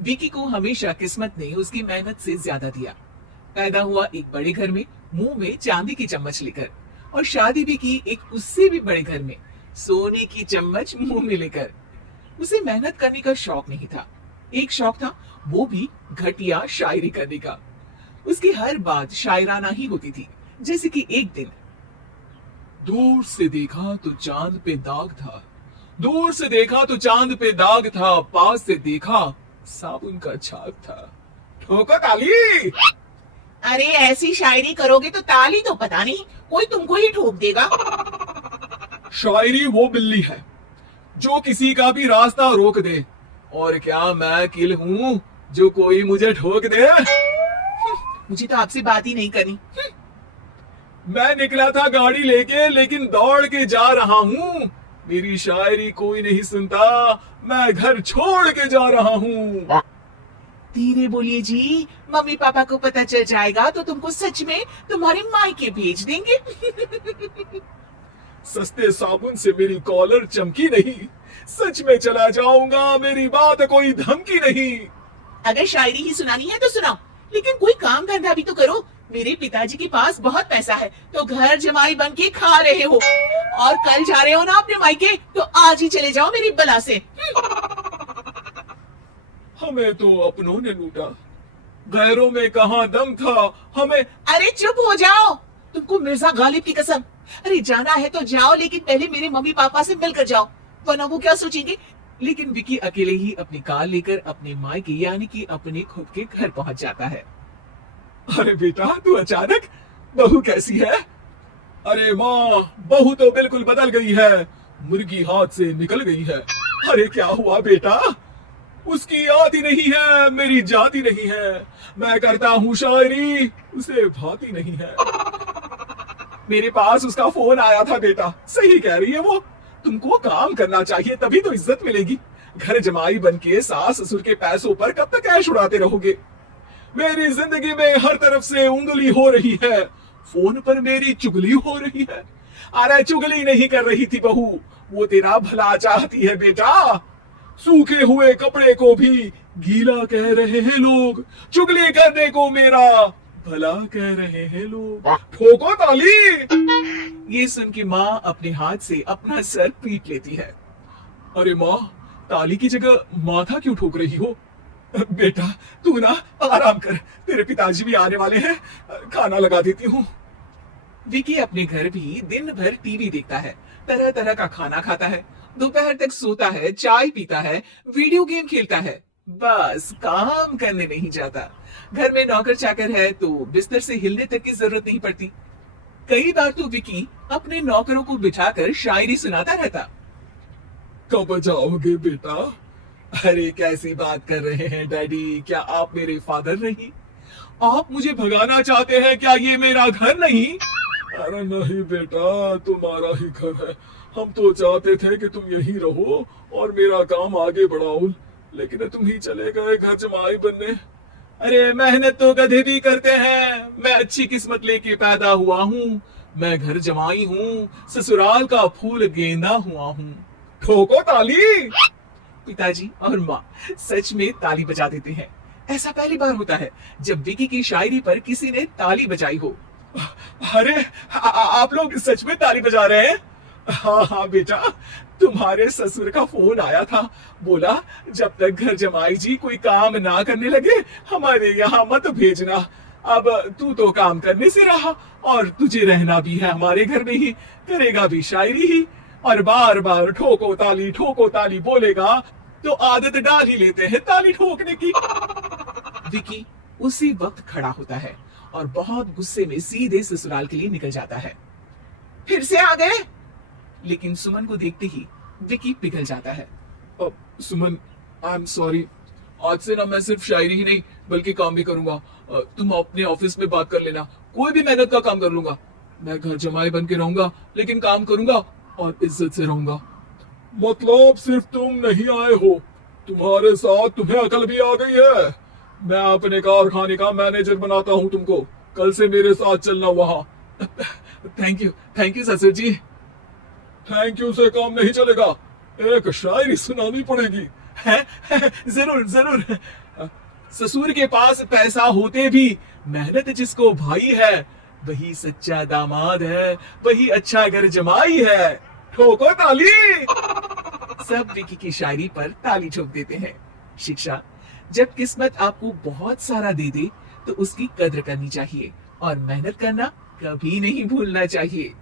विकी को हमेशा किस्मत ने उसकी मेहनत से ज्यादा दिया। पैदा हुआ एक बड़े घर में, मुंह में चांदी की चम्मच लेकर, और शादी भी की एक उससे भी बड़े घर में, सोने की चम्मच मुंह में लेकर। उसे मेहनत करने का शौक नहीं था। एक शौक था, वो भी घटिया शायरी करने का। उसकी हर बात शायराना ही होती थी। जैसे कि एक दिन, दूर से देखा तो चांद पे दाग था, दूर से देखा तो चांद पे दाग था, पास से देखा साबुन का छाग था। ठोको ताली। अरे ऐसी शायरी करोगे तो ताली तो पता नहीं कोई तुमको ही ठोक देगा। शायरी वो बिल्ली है जो किसी का भी रास्ता रोक दे, और क्या मैं किल हूँ जो कोई मुझे ठोक दे। मुझे तो आपसे बात ही नहीं करनी। मैं निकला था गाड़ी लेके, लेकिन दौड़ के जा रहा हूँ। मेरी शायरी कोई नहीं सुनता, मैं घर छोड़ के जा रहा हूँ। धीरे बोलिए जी, मम्मी पापा को पता चल जाएगा तो तुमको सच में तुम्हारे मायके भेज देंगे। सस्ते साबुन से मेरी कॉलर चमकी नहीं, सच में चला जाऊंगा, मेरी बात कोई धमकी नहीं। अगर शायरी ही सुनानी है तो सुनाओ, लेकिन कोई काम धंधा भी तो करो। मेरे पिताजी के पास बहुत पैसा है, तो घर जमाई बन के खा रहे हो, और कल जा रहे हो ना अपने मायके, तो आज ही चले जाओ मेरी बला से। हमें तो अपनों ने लूटा, गैरों में कहाँ दम था हमें। अरे चुप हो जाओ, तुमको मिर्जा गालिब की कसम। अरे जाना है तो जाओ, लेकिन पहले मेरे मम्मी पापा से मिलकर जाओ, वरना वो क्या सोचेंगे। लेकिन विकी अकेले ही अपनी कार लेकर अपने मायके यानी कि अपने खुद के घर पहुंच जाता है। अरे बेटा, तू अचानक, बहू कैसी है? अरे माँ, बहू तो बिल्कुल बदल गई है, मुर्गी हाथ से निकल गई है। अरे क्या हुआ बेटा? उसकी आती नहीं है, मेरी जाती नहीं है। मैं करता हूँ शायरी, उसे भाती नहीं है। मेरे पास उसका फोन आया था बेटा, सही कह रही है वो। तुमको काम करना चाहिए, तभी तो इज्जत मिलेगी। घर जमाई बनके सास ससुर के पैसों पर कब तक ऐश उड़ाते रहोगे? मेरी जिंदगी में हर तरफ से उंगली हो रही है, फोन पर मेरी चुगली हो रही है। अरे चुगली नहीं कर रही थी बहू, वो तेरा भला चाहती है बेटा। सूखे हुए कपड़े को भी गीला कह रहे हैं लोग, चुगली करने को मेरा भला कह रहे हैं लोग। ठोको ताली। ये सुन के माँ अपने हाथ से अपना सर पीट लेती है। अरे माँ, ताली की जगह माथा क्यों ठोक रही हो? बेटा तू ना आराम कर, तेरे पिताजी भी आने वाले हैं, खाना लगा देती हूँ। विकी अपने घर भी दिन भर टीवी देखता है, तरह तरह का खाना खाता है, दोपहर तक सोता है, चाय पीता है, वीडियो गेम खेलता है, बस काम करने नहीं जाता। घर में नौकर चाकर है तो बिस्तर से हिलने तक की जरूरत नहीं पड़ती। कई बार तो विकी अपने नौकरों को बिठाकर शायरी सुनाता रहता। कब जाओगे बेटा? अरे कैसी बात कर रहे हैं डैडी, क्या आप मेरे फादर नहीं? आप मुझे भगाना चाहते हैं क्या? ये मेरा घर नहीं। अरे नहीं बेटा, तुम्हारा ही घर है। हम तो चाहते थे कि तुम यहीं रहो और मेरा काम आगे बढ़ाओ, लेकिन तुम ही चले गए घर जमाई बनने। अरे मेहनत तो गधे भी करते हैं, मैं अच्छी किस्मत लेके पैदा हुआ हूँ। मैं घर जमाई हूँ, ससुराल का फूल गेंदा हुआ हूँ। ठोको ताली। पिताजी और माँ सच में ताली बजा देते हैं। ऐसा पहली बार होता है जब विकी की शायरी पर किसी ने ताली बजाई हो। अरे आप लोग सच में ताली बजा रहे हैं? हाँ हाँ बेटा, तुम्हारे ससुर का फोन आया था, बोला जब तक घर जमाई जी कोई काम ना करने लगे हमारे यहाँ मत भेजना। अब तू तो काम करने से रहा और तुझे रहना भी है हमारे घर में ही, करेगा भी शायरी ही, और बार बार ठोको ताली बोलेगा तो आदत डाल ही लेते हैं ताली ठोकने की। विकी उसी वक्त खड़ा होता है और बहुत गुस्से में सीधे ससुराल के लिए निकल जाता है। फिर से आ गए? लेकिन सुमन को देखते ही विकी पिघल जाता है। सुमन, आई एम सॉरी, आज से ना मैं सिर्फ शायरी ही नहीं बल्कि काम भी करूंगा। तुम अपने ऑफिस में बात कर लेना, कोई भी मेहनत का काम कर लूंगा। मैं घर जमाई बन के रहूंगा, लेकिन काम करूंगा और इज्जत से रहूंगा। मतलब सिर्फ तुम नहीं आए हो, तुम्हारे साथ तुम्हें अकल भी आ गई है। मैं अपने कारखाने का मैनेजर बनाता हूँ तुमको, कल से मेरे साथ चलना वहां। थैंक यू ससुर जी। थैंक यू से काम नहीं चलेगा, एक शायरी सुनानी पड़ेगी। जरूर जरूर। ससुर के पास पैसा होते भी मेहनत जिसको भाई है, वही सच्चा दामाद है, वही अच्छा घर जमाई है। ठोको ताली। सब विकी की शायरी पर ताली ठोक देते हैं। शिक्षा, जब किस्मत आपको बहुत सारा दे दे तो उसकी कद्र करनी चाहिए और मेहनत करना कभी नहीं भूलना चाहिए।